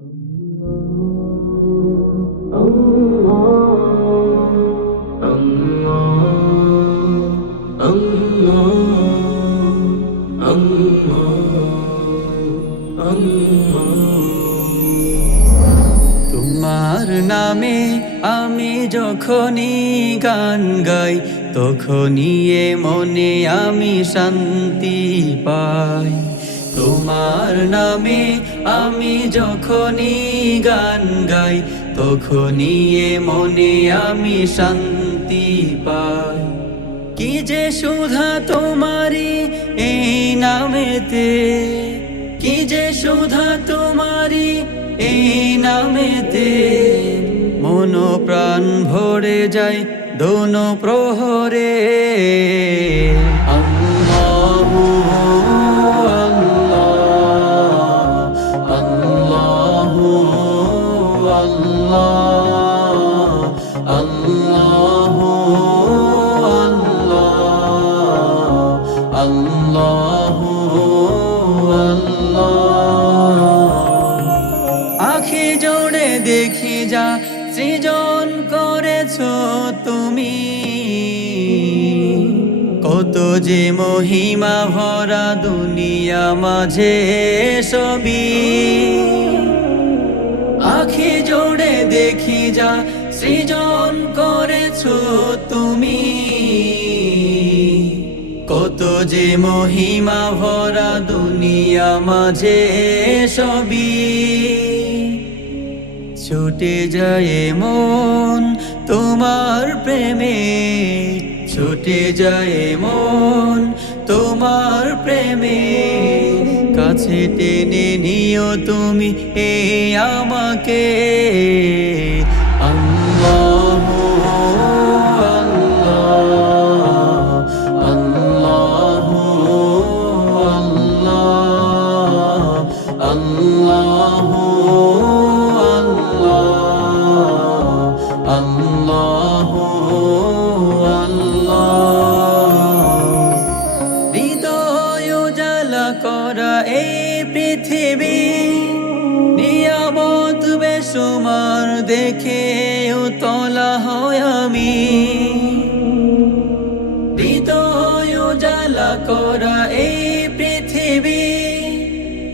তোমার নামে আমি যখনই গান গাই তখনই মনে আমি শান্তি পাই। তোমার নামে আমি যখনই গান গাই, তখনই এ মনে আমি শান্তি পাই। কি যে সুধা তোমারি এই নামেতে, কি যে সুধা তোমারি এই নামেতে, মন প্রাণ ভরে যায় দোনো প্রহরে। জোড়ে দেখি যা সৃজন করেছ তুমি। কত যে মহিমা ভরা দুনিয়া মাঝে সবই। আখি জোড়ে দেখি যা সৃজন করেছ তুমি। কত যে মহিমা ভরা দুনিয়া মাঝে সবই, ছুটে যায় মন তোমার প্রেমে, ছুটে যায় মন তোমার প্রেমে। কাছে টেনে নিও তুমি এ আমাকে। করা এই পৃথিবী। নিয়ামত বেসুমার দেখে তলা হয় আমি। হৃদয় জ্বালা করা এই পৃথিবী।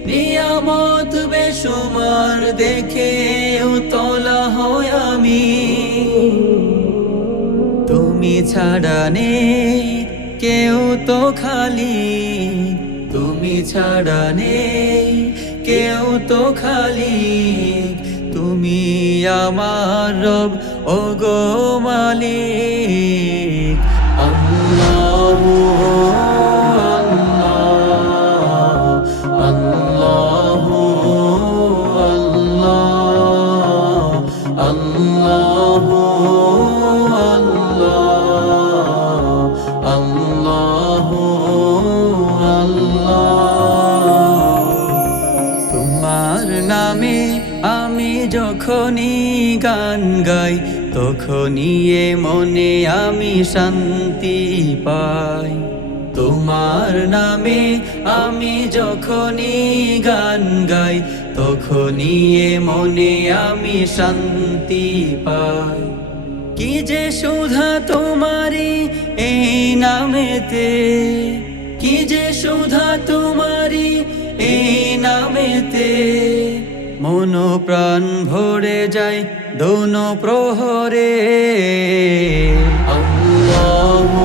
নিয়ামত বেসুমার দেখে তলা হয় আমি। তুমি ছাড়া নেই, কেউ তো খালি। তুমি ছাড়া নেই কেউ তো খালি। তুমি আমার রব ও গো মালিক। আল্লাহ গান গাই, তখনই এ মনে আমি শান্তি পাই। তোমার নামে আমি যখনই গান গাই, তখনই এ মনে আমি শান্তি পাই। কি যে সুধা তোমারি এই নামেতে, কি যে সুধা তোমারি এই নামেতে। মন প্রাণ ভরে যায় দোনো প্রহরে। আল্লাহ